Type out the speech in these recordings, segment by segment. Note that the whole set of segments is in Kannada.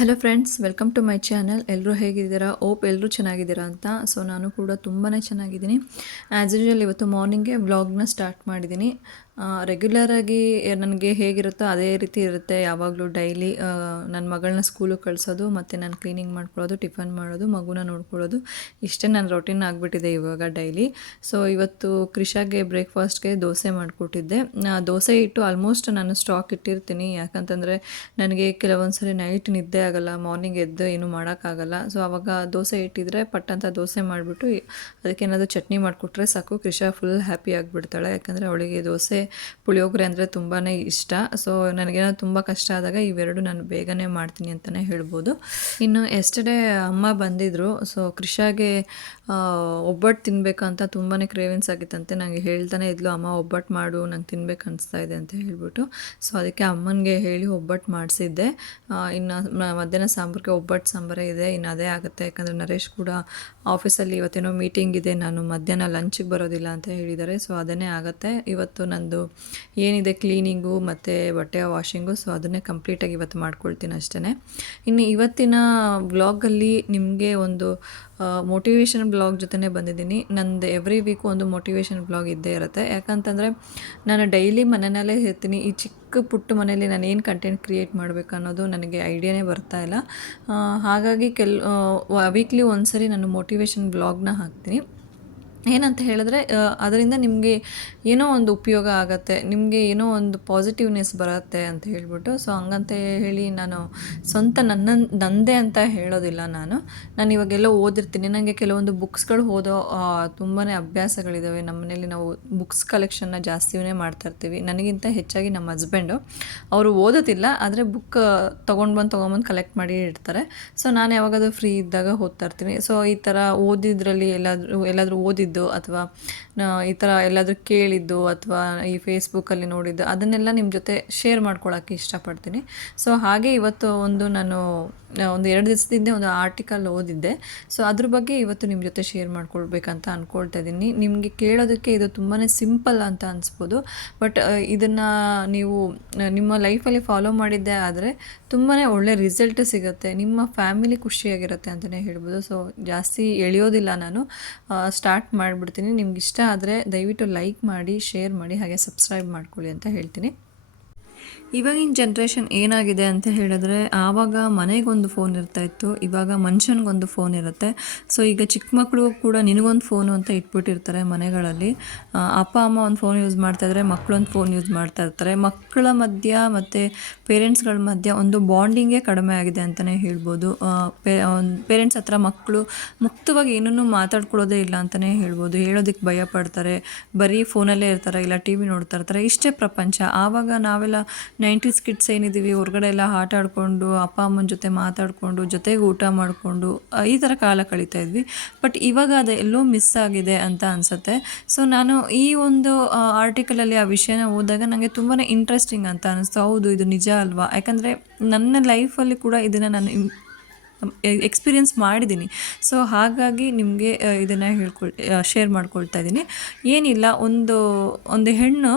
Hello friends, welcome to my channel. ಎಲ್ಲರೂ ಹೇಗಿದ್ದೀರಾ? ಓಪ್ ಎಲ್ಲರೂ ಚೆನ್ನಾಗಿದ್ದೀರಾ ಅಂತ. ಸೊ ನಾನು ಕೂಡ ತುಂಬಾ ಚೆನ್ನಾಗಿದ್ದೀನಿ. ಆ್ಯಸ್ ಯೂಶುವಲ್ ಇವತ್ತು ಮಾರ್ನಿಂಗೆ ವ್ಲಾಗ್ನ ಸ್ಟಾರ್ಟ್ ಮಾಡಿದ್ದೀನಿ. ರೆಗ್ಯುಲರಾಗಿ ನನಗೆ ಹೇಗಿರುತ್ತೋ ಅದೇ ರೀತಿ ಇರುತ್ತೆ. ಯಾವಾಗಲೂ ಡೈಲಿ ನನ್ನ ಮಗಳನ್ನ ಸ್ಕೂಲಿಗೆ ಕಳಿಸೋದು, ಮತ್ತು ನಾನು ಕ್ಲೀನಿಂಗ್ ಮಾಡ್ಕೊಳ್ಳೋದು, ಟಿಫನ್ ಮಾಡೋದು, ಮಗುನ ನೋಡ್ಕೊಳ್ಳೋದು, ಇಷ್ಟೇ ನನ್ನ ರೊಟೀನ್ ಆಗಿಬಿಟ್ಟಿದೆ ಇವಾಗ ಡೈಲಿ. ಸೊ ಇವತ್ತು ಕ್ರಿಷಾಗೆ ಬ್ರೇಕ್ಫಾಸ್ಟ್ಗೆ ದೋಸೆ ಮಾಡಿಕೊಟ್ಟಿದ್ದೆ. ದೋಸೆ ಹಿಟ್ಟು ಆಲ್ಮೋಸ್ಟ್ ನಾನು ಸ್ಟಾಕ್ ಇಟ್ಟಿರ್ತೀನಿ, ಯಾಕಂತಂದರೆ ನನಗೆ ಕೆಲವೊಂದು ಸರಿ ನೈಟ್ ನಿದ್ದೆ ಆಗಲ್ಲ, ಮಾರ್ನಿಂಗ್ ಎದ್ದು ಏನೂ ಮಾಡೋಕ್ಕಾಗಲ್ಲ. ಸೊ ಆವಾಗ ದೋಸೆ ಇಟ್ಟಿದ್ರೆ ಪಟ್ಟಂತ ದೋಸೆ ಮಾಡಿಬಿಟ್ಟು ಅದಕ್ಕೇನಾದರೂ ಚಟ್ನಿ ಮಾಡಿಕೊಟ್ರೆ ಸಾಕು, ಕ್ರಿಷಾ ಫುಲ್ ಹ್ಯಾಪಿ ಆಗಿಬಿಡ್ತಾಳೆ. ಯಾಕಂದರೆ ಅವಳಿಗೆ ದೋಸೆ ಪುಳಿಯೋಗರೆ ಅಂದರೆ ತುಂಬಾ ಇಷ್ಟ. ಸೊ ನನಗೇನೋ ತುಂಬ ಕಷ್ಟ ಆದಾಗ ಇವೆರಡು ನಾನು ಬೇಗನೆ ಮಾಡ್ತೀನಿ ಅಂತಲೇ ಹೇಳ್ಬೋದು. ಇನ್ನು ಎಸ್ಟರ್ಡೇ ಅಮ್ಮ ಬಂದಿದ್ದರು. ಸೊ ಕ್ರಿಷಾಗೆ ಒಬ್ಬಟ್ಟು ತಿನ್ನಬೇಕಂತ ತುಂಬಾ ಕ್ರೇವಿನ್ಸ್ ಆಗಿತ್ತಂತೆ. ನನಗೆ ಹೇಳ್ತಾನೆ ಇದ್ಲು, ಅಮ್ಮ ಒಬ್ಬಟ್ಟು ಮಾಡು, ನಂಗೆ ತಿನ್ಬೇಕು ಅನಿಸ್ತಾ ಇದೆ ಅಂತ ಹೇಳ್ಬಿಟ್ಟು. ಸೊ ಅದಕ್ಕೆ ಅಮ್ಮನಿಗೆ ಹೇಳಿ ಒಬ್ಬಟ್ಟು ಮಾಡಿಸಿದ್ದೆ. ಇನ್ನು ಮಧ್ಯಾಹ್ನ ಸಾಂಬಾರಿಗೆ ಒಬ್ಬಟ್ಟು ಸಾಂಬಾರೇ ಇದೆ, ಇನ್ನು ಅದೇ ಆಗುತ್ತೆ. ಯಾಕಂದರೆ ನರೇಶ್ ಕೂಡ ಆಫೀಸಲ್ಲಿ ಇವತ್ತೇನೋ ಮೀಟಿಂಗ್ ಇದೆ, ನಾನು ಮಧ್ಯಾಹ್ನ ಲಂಚಿಗೆ ಬರೋದಿಲ್ಲ ಅಂತ ಹೇಳಿದ್ದಾರೆ. ಸೊ ಅದನ್ನೇ ಆಗುತ್ತೆ. ಇವತ್ತು ನಂದು ಏನಿದೆ ಕ್ಲೀನಿಂಗು ಮತ್ತು ಬಟ್ಟೆ ವಾಷಿಂಗು, ಸೊ ಅದನ್ನೇ ಕಂಪ್ಲೀಟಾಗಿ ಇವತ್ತು ಮಾಡ್ಕೊಳ್ತೀನಿ ಅಷ್ಟೇ. ಇನ್ನು ಇವತ್ತಿನ ವ್ಲಾಗಲ್ಲಿ ನಿಮಗೆ ಒಂದು ಮೋಟಿವೇಶನ್ ಬ್ಲಾಗ್ ಜೊತೆನೇ ಬಂದಿದ್ದೀನಿ. ನಂದು ಎವ್ರಿ ವೀಕು ಒಂದು ಮೋಟಿವೇಶನ್ ಬ್ಲಾಗ್ ಇದ್ದೇ ಇರುತ್ತೆ. ಯಾಕಂತಂದರೆ ನಾನು ಡೈಲಿ ಮನೆಯಲ್ಲೇ ಇರ್ತೀನಿ. ಈ ಚಿಕ್ಕ ಪುಟ್ಟ ಮನೇಲಿ ನಾನು ಏನು ಕಂಟೆಂಟ್ ಕ್ರಿಯೇಟ್ ಮಾಡಬೇಕು ಅನ್ನೋದು ನನಗೆ ಐಡಿಯಾನೇ ಬರ್ತಾಯಿಲ್ಲ. ಹಾಗಾಗಿ ವೀಕ್ಲಿ ಒಂದ್ಸರಿ ನಾನು ಮೋಟಿವೇಶನ್ ಬ್ಲಾಗ್ನ ಹಾಕ್ತೀನಿ. ಏನಂತ ಹೇಳಿದ್ರೆ ಅದರಿಂದ ನಿಮಗೆ ಏನೋ ಒಂದು ಉಪಯೋಗ ಆಗುತ್ತೆ, ನಿಮಗೆ ಏನೋ ಒಂದು ಪಾಸಿಟಿವ್ನೆಸ್ ಬರುತ್ತೆ ಅಂತ ಹೇಳ್ಬಿಟ್ಟು. ಸೊ ಹಂಗಂತ ಹೇಳಿ ನಾನು ಸ್ವಂತ ನನ್ನದೇ ಅಂತ ಹೇಳೋದಿಲ್ಲ. ನಾನು ಇವಾಗೆಲ್ಲ ಓದಿರ್ತೀನಿ. ನನಗೆ ಕೆಲವೊಂದು ಬುಕ್ಸ್ಗಳು ಓದೋ ತುಂಬಾ ಅಭ್ಯಾಸಗಳಿದ್ದಾವೆ. ನಮ್ಮ ಮನೇಲಿ ನಾವು ಬುಕ್ಸ್ ಕಲೆಕ್ಷನ್ನ ಜಾಸ್ತಿನೇ ಮಾಡ್ತಾಯಿರ್ತೀವಿ. ನನಗಿಂತ ಹೆಚ್ಚಾಗಿ ನಮ್ಮ ಹಸ್ಬೆಂಡು, ಅವರು ಓದೋದಿಲ್ಲ, ಆದರೆ ಬುಕ್ ತೊಗೊಂಡ್ಬಂದು ಕಲೆಕ್ಟ್ ಮಾಡಿ ಇಡ್ತಾರೆ. ಸೊ ನಾನು ಯಾವಾಗಾದ್ರೂ ಫ್ರೀ ಇದ್ದಾಗ ಓದ್ತಾ ಇರ್ತೀನಿ. ಸೊ ಈ ಥರ ಓದಿದ್ರಲ್ಲಿ ಎಲ್ಲಾದರೂ ಓದಿದ್ದು ಅಥವಾ ಈ ಥರ ಎಲ್ಲಾದರೂ ಕೇಳಿದ್ದು ಅಥವಾ ಈ ಫೇಸ್ಬುಕ್ಕಲ್ಲಿ ನೋಡಿದ್ದು ಅದನ್ನೆಲ್ಲ ನಿಮ್ಮ ಜೊತೆ ಶೇರ್ ಮಾಡ್ಕೊಳ್ಳೋಕ್ಕೆ ಇಷ್ಟಪಡ್ತೀನಿ. ಸೊ ಹಾಗೆ ಇವತ್ತು ನಾನು ಒಂದು 2 ದಿವಸದಿಂದ ಒಂದು ಆರ್ಟಿಕಲ್ ಓದಿದ್ದೆ. ಸೊ ಅದ್ರ ಬಗ್ಗೆ ಇವತ್ತು ನಿಮ್ಮ ಜೊತೆ ಶೇರ್ ಮಾಡ್ಕೊಳ್ಬೇಕಂತ ಅಂದ್ಕೊಳ್ತಾ ಇದ್ದೀನಿ. ನಿಮಗೆ ಕೇಳೋದಕ್ಕೆ ಇದು ತುಂಬಾ ಸಿಂಪಲ್ ಅಂತ ಅನಿಸ್ಬೋದು, ಬಟ್ ಇದನ್ನು ನೀವು ನಿಮ್ಮ ಲೈಫಲ್ಲಿ ಫಾಲೋ ಮಾಡಿದ್ದೇ ಆದರೆ ತುಂಬಾ ಒಳ್ಳೆ ರಿಸಲ್ಟ್ ಸಿಗುತ್ತೆ, ನಿಮ್ಮ ಫ್ಯಾಮಿಲಿ ಖುಷಿಯಾಗಿರುತ್ತೆ ಅಂತಲೇ ಹೇಳ್ಬೋದು. ಸೊ ಜಾಸ್ತಿ ಎಳೆಯೋದಿಲ್ಲ, ನಾನು ಸ್ಟಾರ್ಟ್ ಮಾಡಿಬಿಡ್ತೀನಿ. ನಿಮ್ಗೆ ಇಷ್ಟ ಆದರೆ ದಯವಿಟ್ಟು ಲೈಕ್ ಮಾಡಿ, ಶೇರ್ ಮಾಡಿ, ಹಾಗೆ ಸಬ್ಸ್ಕ್ರೈಬ್ ಮಾಡ್ಕೊಳ್ಳಿ ಅಂತ ಹೇಳ್ತೀನಿ. ಇವಾಗಿನ ಜನ್ರೇಷನ್ ಏನಾಗಿದೆ ಅಂತ ಹೇಳಿದ್ರೆ, ಆವಾಗ ಮನೆಗೊಂದು ಫೋನ್ ಇರ್ತಾಯಿತ್ತು, ಇವಾಗ ಮನುಷ್ಯನಿಗೊಂದು ಫೋನ್ ಇರುತ್ತೆ. ಸೊ ಈಗ ಚಿಕ್ಕ ಮಕ್ಕಳು ಕೂಡ ನಿನಗೊಂದು ಫೋನು ಅಂತ ಇಟ್ಬಿಟ್ಟಿರ್ತಾರೆ ಮನೆಗಳಲ್ಲಿ. ಅಪ್ಪ ಅಮ್ಮ ಒಂದು ಫೋನ್ ಯೂಸ್ ಮಾಡ್ತಾಯಿದ್ರೆ ಮಕ್ಕಳೊಂದು ಫೋನ್ ಯೂಸ್ ಮಾಡ್ತಾ ಇರ್ತಾರೆ. ಮಕ್ಕಳ ಮಧ್ಯ ಮತ್ತು ಪೇರೆಂಟ್ಸ್ಗಳ ಮಧ್ಯ ಒಂದು ಬಾಂಡಿಂಗೇ ಕಡಿಮೆ ಆಗಿದೆ ಅಂತಲೇ ಹೇಳ್ಬೋದು. ಪೇರೆಂಟ್ಸ್ ಹತ್ರ ಮಕ್ಕಳು ಮುಕ್ತವಾಗಿ ಏನನ್ನೂ ಮಾತಾಡ್ಕೊಳ್ಳೋದೇ ಇಲ್ಲ ಅಂತಲೇ ಹೇಳ್ಬೋದು. ಹೇಳೋದಕ್ಕೆ ಭಯ ಪಡ್ತಾರೆ, ಬರೀ ಫೋನಲ್ಲೇ ಇರ್ತಾರೆ, ಇಲ್ಲ ಟಿ ವಿ ನೋಡ್ತಾ ಇರ್ತಾರೆ, ಇಷ್ಟೇ ಪ್ರಪಂಚ. ಆವಾಗ ನಾವೆಲ್ಲ 90s ಕಿಡ್ಸ್ ಏನಿದ್ದೀವಿ, ಹೊರಗಡೆ ಎಲ್ಲ ಆಟ ಆಡಿಕೊಂಡು, ಅಪ್ಪ ಅಮ್ಮನ ಜೊತೆ ಮಾತಾಡಿಕೊಂಡು, ಜೊತೆಗೆ ಊಟ ಮಾಡಿಕೊಂಡು ಈ ಥರ ಕಾಲ ಕಳೀತಾ ಇದ್ವಿ. ಬಟ್ ಇವಾಗ ಅದು ಎಲ್ಲೋ ಮಿಸ್ ಆಗಿದೆ ಅಂತ ಅನಿಸುತ್ತೆ. ಸೊ ನಾನು ಈ ಒಂದು ಆರ್ಟಿಕಲಲ್ಲಿ ಆ ವಿಷಯನ ಓದಿದಾಗ ನನಗೆ ತುಂಬಾ ಇಂಟ್ರೆಸ್ಟಿಂಗ್ ಅಂತ ಅನ್ನಿಸ್ತು. ಹೌದು, ಇದು ನಿಜ ಅಲ್ವಾ? ಯಾಕಂದರೆ ನನ್ನ ಲೈಫಲ್ಲಿ ಕೂಡ ಇದನ್ನು ನಾನು ಎಕ್ಸ್ಪೀರಿಯೆನ್ಸ್ ಮಾಡಿದ್ದೀನಿ. ಸೊ ಹಾಗಾಗಿ ನಿಮಗೆ ಇದನ್ನು ಶೇರ್ ಮಾಡ್ಕೊಳ್ತಾ ಇದ್ದೀನಿ. ಏನಿಲ್ಲ, ಒಂದು ಹೆಣ್ಣು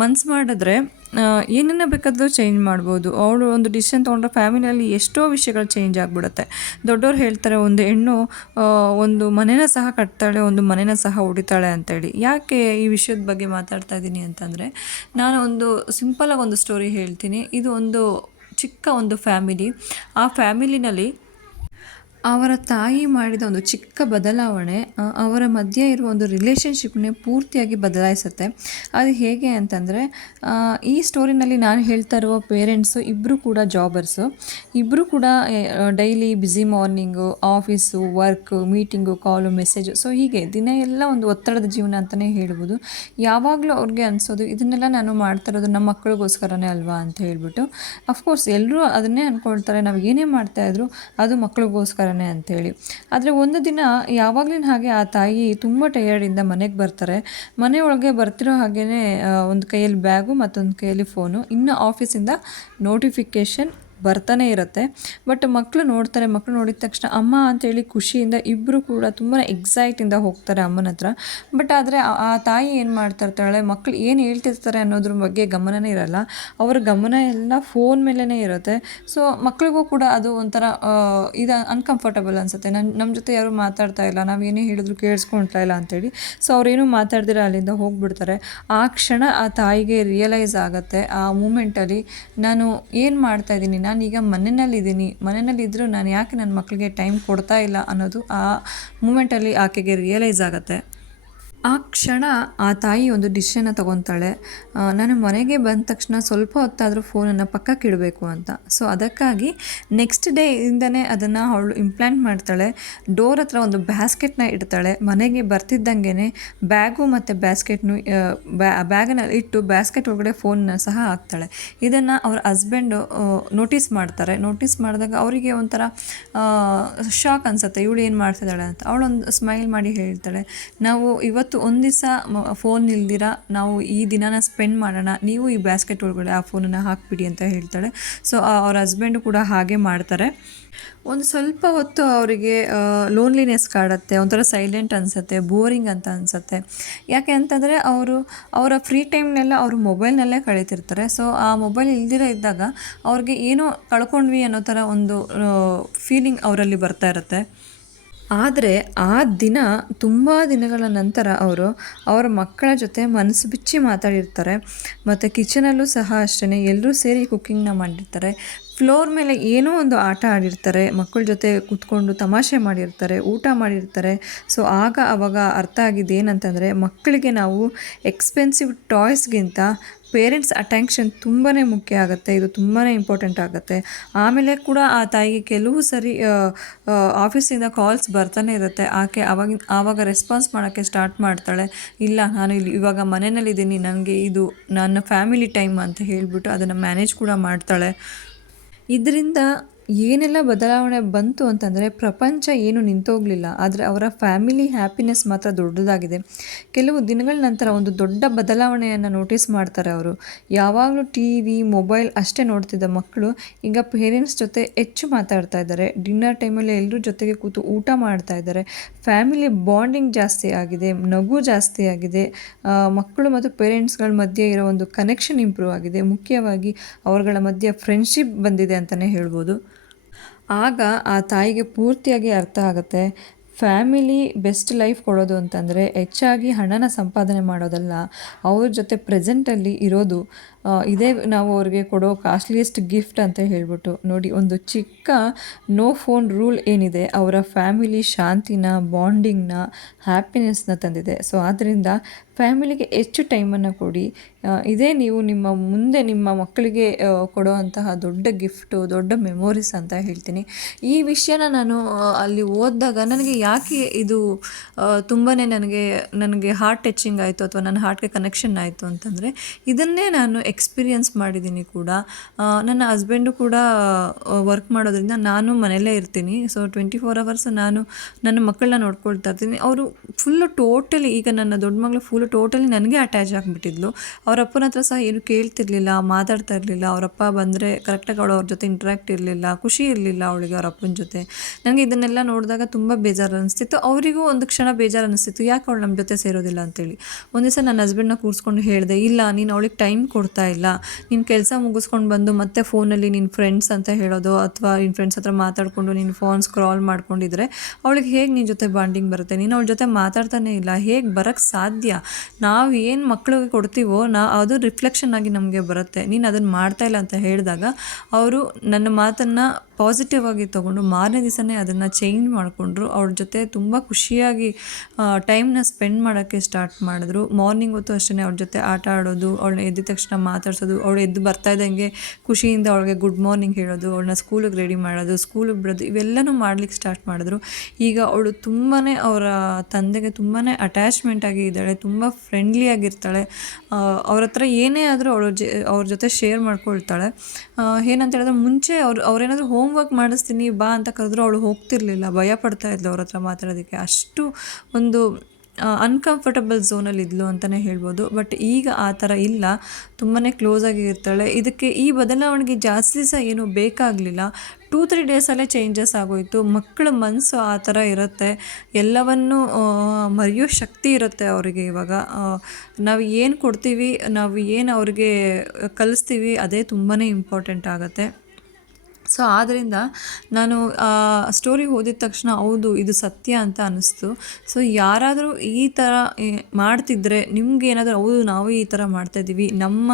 ಮನ್ಸು ಮಾಡಿದ್ರೆ ಏನನ್ನ ಬೇಕಾದರೂ ಚೇಂಜ್ ಮಾಡ್ಬೋದು. ಅವಳು ಒಂದು ಡಿಸಿಷನ್ ತೊಗೊಂಡ್ರೆ ಫ್ಯಾಮಿಲಿಯಲ್ಲಿ ಎಷ್ಟೋ ವಿಷಯಗಳು ಚೇಂಜ್ ಆಗಿಬಿಡುತ್ತೆ. ದೊಡ್ಡವ್ರು ಹೇಳ್ತಾರೆ, ಒಂದು ಹೆಣ್ಣು ಒಂದು ಮನೆನ ಸಹ ಕಟ್ತಾಳೆ, ಒಂದು ಮನೆನ ಸಹ ಹೊಡಿತಾಳೆ ಅಂತೇಳಿ. ಯಾಕೆ ಈ ವಿಷಯದ ಬಗ್ಗೆ ಮಾತಾಡ್ತಾ ಇದ್ದೀನಿ ಅಂತಂದರೆ, ನಾನು ಒಂದು ಸಿಂಪಲಾಗಿ ಒಂದು ಸ್ಟೋರಿ ಹೇಳ್ತೀನಿ. ಇದು ಒಂದು ಚಿಕ್ಕ ಒಂದು ಫ್ಯಾಮಿಲಿ. ಆ ಫ್ಯಾಮಿಲಿನಲ್ಲಿ ಅವರ ತಾಯಿ ಮಾಡಿದ ಒಂದು ಚಿಕ್ಕ ಬದಲಾವಣೆ ಅವರ ಮಧ್ಯೆ ಇರುವ ಒಂದು ರಿಲೇಷನ್ಶಿಪ್ನೇ ಪೂರ್ತಿಯಾಗಿ ಬದಲಾಯಿಸುತ್ತೆ. ಅದು ಹೇಗೆ ಅಂತಂದರೆ, ಈ ಸ್ಟೋರಿನಲ್ಲಿ ನಾನು ಹೇಳ್ತಾ ಇರುವ ಪೇರೆಂಟ್ಸು ಇಬ್ಬರು ಕೂಡ ಜಾಬರ್ಸು. ಇಬ್ಬರು ಕೂಡ daily busy morning, office, work, meeting, call, message, so ಹೀಗೆ ದಿನ ಎಲ್ಲ ಒಂದು ಒತ್ತಡದ ಜೀವನ ಅಂತಲೇ ಹೇಳ್ಬೋದು. ಯಾವಾಗಲೂ ಅವ್ರಿಗೆ ಅನಿಸೋದು, ಇದನ್ನೆಲ್ಲ ನಾನು ಮಾಡ್ತಾ ಇರೋದು ನಮ್ಮ ಮಕ್ಕಳಿಗೋಸ್ಕರನೇ ಅಲ್ವಾ ಅಂತ ಹೇಳ್ಬಿಟ್ಟು. ಅಫ್ಕೋರ್ಸ್ ಎಲ್ಲರೂ ಅದನ್ನೇ ಅಂದ್ಕೊಳ್ತಾರೆ, ನಾವು ಏನೇ ಮಾಡ್ತಾಯಿದ್ರು ಅದು ಮಕ್ಕಳಿಗೋಸ್ಕರ ಅಂತೇಳಿ. ಆದರೆ ಒಂದು ದಿನ ಯಾವಾಗಲಿನ ಹಾಗೆ ಆ ತಾಯಿ ತುಂಬ ಟಯರ್ಡಿಂದ ಮನೆಗೆ ಬರ್ತಾರೆ. ಮನೆಯೊಳಗೆ ಬರ್ತಿರೋ ಹಾಗೇ ಒಂದು ಕೈಯಲ್ಲಿ ಬ್ಯಾಗು, ಮತ್ತೊಂದು ಕೈಯಲ್ಲಿ ಫೋನು. ಇನ್ನು ಆಫೀಸಿಂದ ನೋಟಿಫಿಕೇಷನ್ ಬರ್ತಾನೆ ಇರುತ್ತೆ. ಬಟ್ ಮಕ್ಕಳು ನೋಡ್ತಾರೆ, ಮಕ್ಕಳು ನೋಡಿದ ತಕ್ಷಣ ಅಮ್ಮ ಅಂತೇಳಿ ಖುಷಿಯಿಂದ ಇಬ್ಬರು ಕೂಡ ತುಂಬಾ ಎಕ್ಸೈಟಿಂದ ಹೋಗ್ತಾರೆ ಅಮ್ಮನ ಹತ್ರ. ಬಟ್ ಆದರೆ ಆ ತಾಯಿ ಏನು ಮಾಡ್ತಿರ್ತಾಳೆ, ಮಕ್ಕಳು ಏನು ಹೇಳ್ತಿರ್ತಾರೆ ಅನ್ನೋದ್ರ ಬಗ್ಗೆ ಗಮನನೇ ಇರಲ್ಲ. ಅವ್ರ ಗಮನ ಎಲ್ಲ ಫೋನ್ ಮೇಲೇ ಇರುತ್ತೆ. ಸೊ ಮಕ್ಳಿಗೂ ಕೂಡ ಅದು ಒಂಥರ ಇದು ಅನ್ಕಂಫರ್ಟಬಲ್ ಅನಿಸುತ್ತೆ. ನಮ್ಮ ಜೊತೆ ಯಾರು ಮಾತಾಡ್ತಾ ಇಲ್ಲ, ನಾವು ಏನೇ ಹೇಳಿದ್ರು ಕೇಳಿಸ್ಕೊಳ್ತಾ ಇಲ್ಲ ಅಂತೇಳಿ. ಸೊ ಅವ್ರೇನು ಮಾತಾಡ್ದಿರ ಅಲ್ಲಿಂದ ಹೋಗ್ಬಿಡ್ತಾರೆ. ಆ ಕ್ಷಣ ಆ ತಾಯಿಗೆ ರಿಯಲೈಸ್ ಆಗುತ್ತೆ, ಆ ಮೂಮೆಂಟಲ್ಲಿ ನಾನು ಏನು ಮಾಡ್ತಾ ಇದ್ದೀನಿ, ನಾನೀಗ ಮನೆಯಲ್ಲಿದ್ದರೂ ನಾನು ಯಾಕೆ ನನ್ನ ಮಕ್ಕಳಿಗೆ ಟೈಮ್ ಕೊಡ್ತಾ ಇಲ್ಲ ಅನ್ನೋದು ಆ ಮೂಮೆಂಟಲ್ಲಿ ಆಕೆಗೆ ರಿಯಲೈಸ್ ಆಗುತ್ತೆ. ಆ ಕ್ಷಣ ಆ ತಾಯಿ ಒಂದು ಡಿಸಿಷನ್ನ ತೊಗೊತಾಳೆ, ನಾನು ಮನೆಗೆ ಬಂದ ತಕ್ಷಣ ಸ್ವಲ್ಪ ಹೊತ್ತಾದರೂ ಫೋನನ್ನು ಪಕ್ಕಕ್ಕೆ ಇಡಬೇಕು ಅಂತ. ಸೊ ಅದಕ್ಕಾಗಿ ನೆಕ್ಸ್ಟ್ ಡೇ ಇಂದನೇ ಅದನ್ನು ಅವಳು ಇಂಪ್ಲಾಂಟ್ ಮಾಡ್ತಾಳೆ. ಡೋರ್ ಹತ್ರ ಒಂದು ಬ್ಯಾಸ್ಕೆಟ್ನ ಇಡ್ತಾಳೆ. ಮನೆಗೆ ಬರ್ತಿದ್ದಂಗೆ ಬ್ಯಾಗು ಮತ್ತು ಬ್ಯಾಸ್ಕೆಟ್ನು ಬ್ಯಾಗನಲ್ಲಿ ಇಟ್ಟು ಬ್ಯಾಸ್ಕೆಟ್ ಒಳಗಡೆ ಫೋನ್ನ ಸಹ ಹಾಕ್ತಾಳೆ. ಇದನ್ನು ಅವ್ರ ಹಸ್ಬೆಂಡು ನೋಟಿಸ್ ಮಾಡ್ತಾರೆ. ನೋಟಿಸ್ ಮಾಡಿದಾಗ ಅವರಿಗೆ ಒಂಥರ ಶಾಕ್ ಅನಿಸುತ್ತೆ, ಇವಳು ಏನು ಮಾಡ್ತಿದ್ದಾಳೆ ಅಂತ. ಅವಳೊಂದು ಸ್ಮೈಲ್ ಮಾಡಿ ಹೇಳ್ತಾಳೆ, ನಾವು ಇವತ್ತು ಒಂದು ದಿವಸ ಫೋನ್ ಇಲ್ದಿರ ನಾವು ಈ ದಿನನ ಸ್ಪೆಂಡ್ ಮಾಡೋಣ, ನೀವು ಈ ಬ್ಯಾಸ್ಕೆಟ್ ಒಳಗಡೆ ಆ ಫೋನನ್ನು ಹಾಕಿಬಿಡಿ ಅಂತ ಹೇಳ್ತಾಳೆ. ಸೊ ಅವ್ರ ಹಸ್ಬೆಂಡು ಕೂಡ ಹಾಗೆ ಮಾಡ್ತಾರೆ. ಒಂದು ಸ್ವಲ್ಪ ಹೊತ್ತು ಅವರಿಗೆ ಲೋನ್ಲಿನೆಸ್ ಕಾಡುತ್ತೆ, ಒಂಥರ ಸೈಲೆಂಟ್ ಅನಿಸುತ್ತೆ, ಬೋರಿಂಗ್ ಅಂತ ಅನಿಸುತ್ತೆ. ಯಾಕೆ ಅಂತಂದರೆ ಅವರ ಫ್ರೀ ಟೈಮ್ನೆಲ್ಲ ಅವರು ಮೊಬೈಲ್ನಲ್ಲೇ ಕಳೀತಿರ್ತಾರೆ. ಸೊ ಆ ಮೊಬೈಲ್ ಇಲ್ದಿರ ಇದ್ದಾಗ ಅವ್ರಿಗೆ ಏನೋ ಕಳ್ಕೊಂಡ್ವಿ ಅನ್ನೋ ಥರ ಒಂದು ಫೀಲಿಂಗ್ ಅವರಲ್ಲಿ ಬರ್ತಾ ಇರುತ್ತೆ. ಆದರೆ ಆ ದಿನ ತುಂಬ ದಿನಗಳ ನಂತರ ಅವರ ಮಕ್ಕಳ ಜೊತೆ ಮನಸ್ಸು ಬಿಚ್ಚಿ ಮಾತಾಡಿರ್ತಾರೆ. ಮತ್ತು ಕಿಚನಲ್ಲೂ ಸಹ ಅಷ್ಟೇ ಎಲ್ಲರೂ ಸೇರಿ ಕುಕ್ಕಿಂಗ್ನ ಮಾಡಿರ್ತಾರೆ. ಫ್ಲೋರ್ ಮೇಲೆ ಏನೋ ಒಂದು ಆಟ ಆಡಿರ್ತಾರೆ, ಮಕ್ಕಳ ಜೊತೆ ಕೂತ್ಕೊಂಡು ತಮಾಷೆ ಮಾಡಿರ್ತಾರೆ, ಊಟ ಮಾಡಿರ್ತಾರೆ. ಸೊ ಆವಾಗ ಅರ್ಥ ಆಗಿದ್ದು ಏನಂತಂದರೆ, ಮಕ್ಕಳಿಗೆ ನಾವು ಎಕ್ಸ್ಪೆನ್ಸಿವ್ ಟಾಯ್ಸ್ಗಿಂತ ಪೇರೆಂಟ್ಸ್ ಅಟೆನ್ಷನ್ ತುಂಬಾ ಮುಖ್ಯ ಆಗುತ್ತೆ. ಇದು ತುಂಬಾ ಇಂಪಾರ್ಟೆಂಟ್ ಆಗುತ್ತೆ. ಆಮೇಲೆ ಕೂಡ ಆ ತಾಯಿಗೆ ಕೆಲವು ಸರಿ ಆಫೀಸಿಂದ ಕಾಲ್ಸ್ ಬರ್ತಾನೆ ಇರುತ್ತೆ. ಆಕೆ ಆವಾಗ ರೆಸ್ಪಾನ್ಸ್ ಮಾಡೋಕ್ಕೆ ಸ್ಟಾರ್ಟ್ ಮಾಡ್ತಾಳೆ. ಇಲ್ಲ, ನಾನು ಇವಾಗ ಮನೆಯಲ್ಲಿದ್ದೀನಿ, ನನಗೆ ಇದು ನನ್ನ ಫ್ಯಾಮಿಲಿ ಟೈಮ್ ಅಂತ ಹೇಳಿಬಿಟ್ಟು ಅದನ್ನು ಮ್ಯಾನೇಜ್ ಕೂಡ ಮಾಡ್ತಾಳೆ. ಇದರಿಂದ ಏನೆಲ್ಲ ಬದಲಾವಣೆ ಬಂತು ಅಂತಂದರೆ, ಪ್ರಪಂಚ ಏನು ನಿಂತೋಗಲಿಲ್ಲ, ಆದರೆ ಅವರ ಫ್ಯಾಮಿಲಿ ಹ್ಯಾಪಿನೆಸ್ ಮಾತ್ರ ದೊಡ್ಡದಾಗಿದೆ. ಕೆಲವು ದಿನಗಳ ನಂತರ ಒಂದು ದೊಡ್ಡ ಬದಲಾವಣೆಯನ್ನು ನೋಟಿಸ್ ಮಾಡ್ತಾರೆ ಅವರು. ಯಾವಾಗಲೂ ಟಿ.ವಿ, ಮೊಬೈಲ್ ಅಷ್ಟೇ ನೋಡ್ತಿದ್ದ ಮಕ್ಕಳು ಈಗ ಪೇರೆಂಟ್ಸ್ ಜೊತೆ ಹೆಚ್ಚು ಮಾತಾಡ್ತಾ ಇದ್ದಾರೆ. ಡಿನ್ನರ್ ಟೈಮಲ್ಲಿ ಎಲ್ಲರೂ ಜೊತೆಗೆ ಕೂತು ಊಟ ಮಾಡ್ತಾ ಇದ್ದಾರೆ. ಫ್ಯಾಮಿಲಿ ಬಾಂಡಿಂಗ್ ಜಾಸ್ತಿ ಆಗಿದೆ, ನಗು ಜಾಸ್ತಿ ಆಗಿದೆ. ಮಕ್ಕಳು ಮತ್ತು ಪೇರೆಂಟ್ಸ್ಗಳ ಮಧ್ಯೆ ಇರೋ ಒಂದು ಕನೆಕ್ಷನ್ ಇಂಪ್ರೂವ್ ಆಗಿದೆ. ಮುಖ್ಯವಾಗಿ ಅವರುಗಳ ಮಧ್ಯೆ ಫ್ರೆಂಡ್ಶಿಪ್ ಬಂದಿದೆ ಅಂತಲೇ ಹೇಳ್ಬೋದು. ಆಗ ಆ ತಾಯಿಗೆ ಪೂರ್ತಿಯಾಗಿ ಅರ್ಥ ಆಗುತ್ತೆ, ಫ್ಯಾಮಿಲಿ ಬೆಸ್ಟ್ ಲೈಫ್ ಕೊಡೋದು ಅಂತಂದರೆ ಹೆಚ್ಚಾಗಿ ಹಣನ ಸಂಪಾದನೆ ಮಾಡೋದಲ್ಲ, ಅವ್ರ ಜೊತೆ ಪ್ರೆಸೆಂಟಲ್ಲಿ ಇರೋದು. ಇದೇ ನಾವು ಅವ್ರಿಗೆ ಕೊಡೋ ಕಾಸ್ಟ್ಲಿಯೆಸ್ಟ್ ಗಿಫ್ಟ್ ಅಂತ ಹೇಳ್ಬಿಟ್ಟು. ನೋಡಿ, ಒಂದು ಚಿಕ್ಕ ನೋ ಫೋನ್ ರೂಲ್ ಏನಿದೆ ಅವರ ಫ್ಯಾಮಿಲಿ ಶಾಂತಿನ, ಬಾಂಡಿಂಗ್ನ, ಹ್ಯಾಪಿನೆಸ್ನ ತಂದಿದೆ. ಸೊ ಆದ್ದರಿಂದ ಫ್ಯಾಮಿಲಿಗೆ ಹೆಚ್ಚು ಟೈಮನ್ನು ಕೊಡಿ. ಇದೇ ನೀವು ನಿಮ್ಮ ಮಕ್ಕಳಿಗೆ ಕೊಡೋ ಅಂತಹ ದೊಡ್ಡ ಗಿಫ್ಟು, ದೊಡ್ಡ ಮೆಮೊರೀಸ್ ಅಂತ ಹೇಳ್ತೀನಿ. ಈ ವಿಷಯನ ನಾನು ಅಲ್ಲಿ ಓದಿದಾಗ ನನಗೆ ಯಾಕೆ ಇದು ತುಂಬಾ ನನಗೆ ಹಾರ್ಟ್ ಟಚಿಂಗ್ ಆಯಿತು ಅಥವಾ ನನ್ನ ಹಾರ್ಟ್ಗೆ ಕನೆಕ್ಷನ್ ಆಯಿತು ಅಂತಂದರೆ, ಇದನ್ನೇ ನಾನು ಎಕ್ಸ್ಪೀರಿಯನ್ಸ್ ಮಾಡಿದ್ದೀನಿ ಕೂಡ. ನನ್ನ ಹಸ್ಬೆಂಡು ಕೂಡ ವರ್ಕ್ ಮಾಡೋದ್ರಿಂದ ನಾನು ಮನೆಯಲ್ಲೇ ಇರ್ತೀನಿ. ಸೊ 24 hours ನಾನು ನನ್ನ ಮಕ್ಕಳನ್ನ ನೋಡ್ಕೊಳ್ತಾ ಇರ್ತೀನಿ. ಅವರು ಫುಲ್ಲು ಟೋಟಲಿ, ಈಗ ನನ್ನ ದೊಡ್ಡ ಮಗಳು ಫುಲ್ಲು ಟೋಟಲಿ ನನಗೆ ಅಟ್ಯಾಚ್ ಆಗಿಬಿಟ್ಟಿದ್ಲು. ಅವ್ರ ಅಪ್ಪನ ಹತ್ರ ಸಹ ಏನು ಕೇಳ್ತಿರ್ಲಿಲ್ಲ, ಮಾತಾಡ್ತಾ ಇರಲಿಲ್ಲ. ಅವರಪ್ಪ ಬಂದರೆ ಕರೆಕ್ಟಾಗಿ ಅವ್ರ ಜೊತೆ ಇಂಟ್ರ್ಯಾಕ್ಟ್ ಇರಲಿಲ್ಲ, ಖುಷಿ ಇರಲಿಲ್ಲ ಅವಳಿಗೆ ಅವ್ರ ಅಪ್ಪನ ಜೊತೆ. ನನಗೆ ಇದನ್ನೆಲ್ಲ ನೋಡಿದಾಗ ತುಂಬ ಬೇಜಾರು ಅನಿಸ್ತಿತ್ತು. ಅವರಿಗೂ ಒಂದು ಕ್ಷಣ ಬೇಜಾರು ಅನಿಸ್ತಿತ್ತು, ಯಾಕೆ ಅವಳು ನಮ್ಮ ಜೊತೆ ಸೇರೋದಿಲ್ಲ ಅಂತೇಳಿ. ಒಂದು ದಿವಸ ನನ್ನ ಹಸ್ಬೆಂಡ್ನ ಕೂರಿಸ್ಕೊಂಡು ಹೇಳಿದೆ, ಇಲ್ಲ, ನೀನು ಅವಳಿಗೆ ಟೈಮ್ ಕೊಡ್ತಾ ಇಲ್ಲ. ನೀನು ಕೆಲಸ ಮುಗಿಸ್ಕೊಂಡು ಬಂದು ಮತ್ತೆ ಫೋನಲ್ಲಿ ನಿನ್ನ ಫ್ರೆಂಡ್ಸ್ ಅಂತ ಹೇಳೋದು, ಅಥವಾ ನಿನ್ನ ಫ್ರೆಂಡ್ಸ್ ಹತ್ರ ಮಾತಾಡಿಕೊಂಡು ನೀನು ಫೋನ್ ಸ್ಕ್ರಾಲ್ ಮಾಡ್ಕೊಂಡಿದ್ರೆ ಅವಳಿಗೆ ಹೇಗೆ ನಿನ್ನ ಜೊತೆ ಬಾಂಡಿಂಗ್ ಬರುತ್ತೆ? ನೀನು ಅವಳ ಜೊತೆ ಮಾತಾಡ್ತಾನೆ ಇಲ್ಲ, ಹೇಗೆ ಬರೋಕ್ಕೆ ಸಾಧ್ಯ? ನಾವು ಏನು ಮಕ್ಕಳಿಗೆ ಕೊಡ್ತೀವೋ ಅದು ರಿಫ್ಲೆಕ್ಷನ್ ಆಗಿ ನಮಗೆ ಬರುತ್ತೆ. ನೀನು ಅದನ್ನು ಮಾಡ್ತಾ ಇಲ್ಲ ಅಂತ ಹೇಳಿದಾಗ ಅವರು ನನ್ನ ಮಾತನ್ನು ಪಾಸಿಟಿವ್ ಆಗಿ ತೊಗೊಂಡು ಮಾರನೇ ದಿವಸನೇ ಅದನ್ನು ಚೇಂಜ್ ಮಾಡಿಕೊಂಡ್ರು. ಅವ್ರ ಜೊತೆ ತುಂಬ ಖುಷಿಯಾಗಿ ಟೈಮ್ನ ಸ್ಪೆಂಡ್ ಮಾಡೋಕ್ಕೆ ಸ್ಟಾರ್ಟ್ ಮಾಡಿದ್ರು. ಮಾರ್ನಿಂಗ್ ಹೊತ್ತು ಅಷ್ಟೇ ಅವ್ರ ಜೊತೆ ಆಟ ಆಡೋದು, ಅವಳನ್ನ ಎದ್ದ ತಕ್ಷಣ ಮಾತಾಡ್ಸೋದು, ಅವಳು ಎದ್ದು ಬರ್ತಾ ಇದ್ದಂಗೆ ಖುಷಿಯಿಂದ ಅವಳಿಗೆ ಗುಡ್ ಮಾರ್ನಿಂಗ್ ಹೇಳೋದು, ಅವಳನ್ನ ಸ್ಕೂಲಿಗೆ ರೆಡಿ ಮಾಡೋದು, ಸ್ಕೂಲಿಗೆ ಬಿಡೋದು, ಇವೆಲ್ಲನೂ ಮಾಡ್ಲಿಕ್ಕೆ ಸ್ಟಾರ್ಟ್ ಮಾಡಿದ್ರು. ಈಗ ಅವಳು ತುಂಬಾ ಅವರ ತಂದೆಗೆ ತುಂಬಾ ಅಟ್ಯಾಚ್ಮೆಂಟ್ ಆಗಿ ಇದ್ದಾಳೆ, ತುಂಬ ಫ್ರೆಂಡ್ಲಿಯಾಗಿರ್ತಾಳೆ. ಅವ್ರ ಹತ್ರ ಏನೇ ಆದರೂ ಅವ್ರ ಜೊತೆ ಶೇರ್ ಮಾಡ್ಕೊಳ್ತಾಳೆ. ಏನಂತ ಹೇಳಿದ್ರೆ, ಮುಂಚೆ ಅವ್ರೇನಾದರೂ ಹೋಮ್ವರ್ಕ್ ಮಾಡಿಸ್ತೀನಿ ಬಾ ಅಂತ ಕರೆದ್ರು ಅವಳು ಹೋಗ್ತಿರ್ಲಿಲ್ಲ, ಭಯ ಪಡ್ತಾ ಇದ್ಲು ಅವ್ರ ಹತ್ರ ಮಾತಾಡೋದಕ್ಕೆ. ಅಷ್ಟು ಒಂದು ಅನ್ಕಂಫರ್ಟಬಲ್ ಝೋನಲ್ಲಿ ಇದ್ಲು ಅಂತಲೇ ಹೇಳ್ಬೋದು. ಬಟ್ ಈಗ ಆ ಥರ ಇಲ್ಲ, ತುಂಬಾ ಕ್ಲೋಸಾಗಿ ಇರ್ತಾಳೆ. ಇದಕ್ಕೆ ಈ ಬದಲಾವಣೆಗೆ ಜಾಸ್ತಿ ದಿವಸ ಏನೂ ಬೇಕಾಗಲಿಲ್ಲ, 2-3 ಡೇಸಲ್ಲೇ ಚೇಂಜಸ್ ಆಗೋಯಿತು. ಮಕ್ಕಳ ಮನಸ್ಸು ಆ ಥರ ಇರುತ್ತೆ, ಎಲ್ಲವನ್ನೂ ಮರೆಯೋ ಶಕ್ತಿ ಇರುತ್ತೆ ಅವರಿಗೆ. ಇವಾಗ ನಾವು ಏನು ಕೊಡ್ತೀವಿ, ನಾವು ಏನು ಅವ್ರಿಗೆ ಕಲಿಸ್ತೀವಿ, ಅದೇ ತುಂಬಾ ಇಂಪಾರ್ಟೆಂಟ್ ಆಗುತ್ತೆ. ಸೊ ಆದ್ದರಿಂದ ನಾನು ಸ್ಟೋರಿ ಓದಿದ ತಕ್ಷಣ ಹೌದು ಇದು ಸತ್ಯ ಅಂತ ಅನ್ನಿಸ್ತು. ಸೊ ಯಾರಾದರೂ ಈ ಥರ ಮಾಡ್ತಿದ್ರೆ ನಿಮ್ಗೇನಾದರೂ ಹೌದು ನಾವು ಈ ಥರ ಮಾಡ್ತಾಯಿದ್ದೀವಿ, ನಮ್ಮ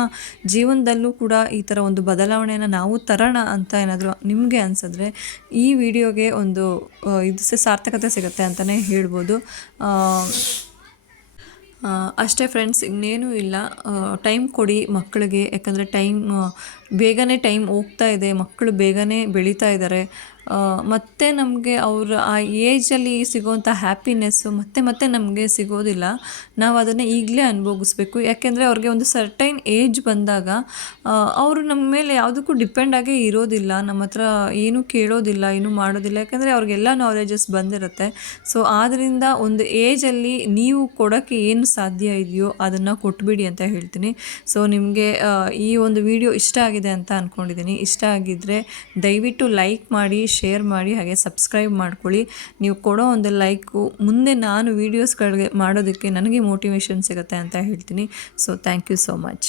ಜೀವನದಲ್ಲೂ ಕೂಡ ಈ ಥರ ಒಂದು ಬದಲಾವಣೆಯನ್ನು ನಾವು ತರೋಣ ಅಂತ ಏನಾದರೂ ನಿಮಗೆ ಅನಿಸಿದ್ರೆ ಈ ವಿಡಿಯೋಗೆ ಒಂದು ಇದು ಸಾರ್ಥಕತೆ ಸಿಗುತ್ತೆ ಅಂತಲೇ ಹೇಳ್ಬೋದು. ಅಷ್ಟೇ ಫ್ರೆಂಡ್ಸ್, ಇನ್ನೇನೂ ಇಲ್ಲ. ಟೈಮ್ ಕೊಡಿ ಮಕ್ಕಳಿಗೆ, ಯಾಕಂದರೆ ಬೇಗನೆ ಟೈಮ್ ಹೋಗ್ತಾ ಇದೆ, ಮಕ್ಕಳು ಬೇಗನೆ ಬೆಳೀತಾ ಇದ್ದಾರೆ. ಮತ್ತು ನಮಗೆ ಅವರ ಆ ಏಜಲ್ಲಿ ಸಿಗೋವಂಥ ಹ್ಯಾಪಿನೆಸ್ಸು ಮತ್ತೆ ನಮಗೆ ಸಿಗೋದಿಲ್ಲ. ನಾವು ಅದನ್ನು ಈಗಲೇ ಅನುಭವಿಸ್ಬೇಕು. ಯಾಕೆಂದರೆ ಅವ್ರಿಗೆ ಒಂದು ಸರ್ಟೈನ್ ಏಜ್ ಬಂದಾಗ ಅವರು ನಮ್ಮ ಮೇಲೆ ಯಾವುದಕ್ಕೂ ಡಿಪೆಂಡ್ ಆಗೇ ಇರೋದಿಲ್ಲ, ನಮ್ಮ ಹತ್ರ ಏನೂ ಕೇಳೋದಿಲ್ಲ, ಏನೂ ಮಾಡೋದಿಲ್ಲ. ಯಾಕೆಂದರೆ ಅವ್ರಿಗೆಲ್ಲ ನಾಲೆಜಸ್ ಬಂದಿರುತ್ತೆ. ಸೊ ಆದ್ದರಿಂದ ಒಂದು ಏಜಲ್ಲಿ ನೀವು ಕೊಡೋಕ್ಕೆ ಏನು ಸಾಧ್ಯ ಇದೆಯೋ ಅದನ್ನು ಕೊಟ್ಬಿಡಿ ಅಂತ ಹೇಳ್ತೀನಿ. ಸೊ ನಿಮಗೆ ಈ ಒಂದು ವಿಡಿಯೋ ಇಷ್ಟ ಆಗಿದೆ ಅಂತ ಅಂದ್ಕೊಂಡಿದ್ದೀನಿ. ಇಷ್ಟ ಆಗಿದ್ದರೆ ದಯವಿಟ್ಟು ಲೈಕ್ ಮಾಡಿ, ಶೇರ್ ಮಾಡಿ, ಹಾಗೆ ಸಬ್ಸ್ಕ್ರೈಬ್ ಮಾಡ್ಕೊಳ್ಳಿ. ನೀವು ಕೊಡೋ ಒಂದು ಲೈಕು ಮುಂದೆ ನಾನು ವೀಡಿಯೋಸ್ಗಳಿಗೆ ಮಾಡೋದಕ್ಕೆ ನನಗೆ ಮೋಟಿವೇಶನ್ ಸಿಗುತ್ತೆ ಅಂತ ಹೇಳ್ತೀನಿ. So thank you so much.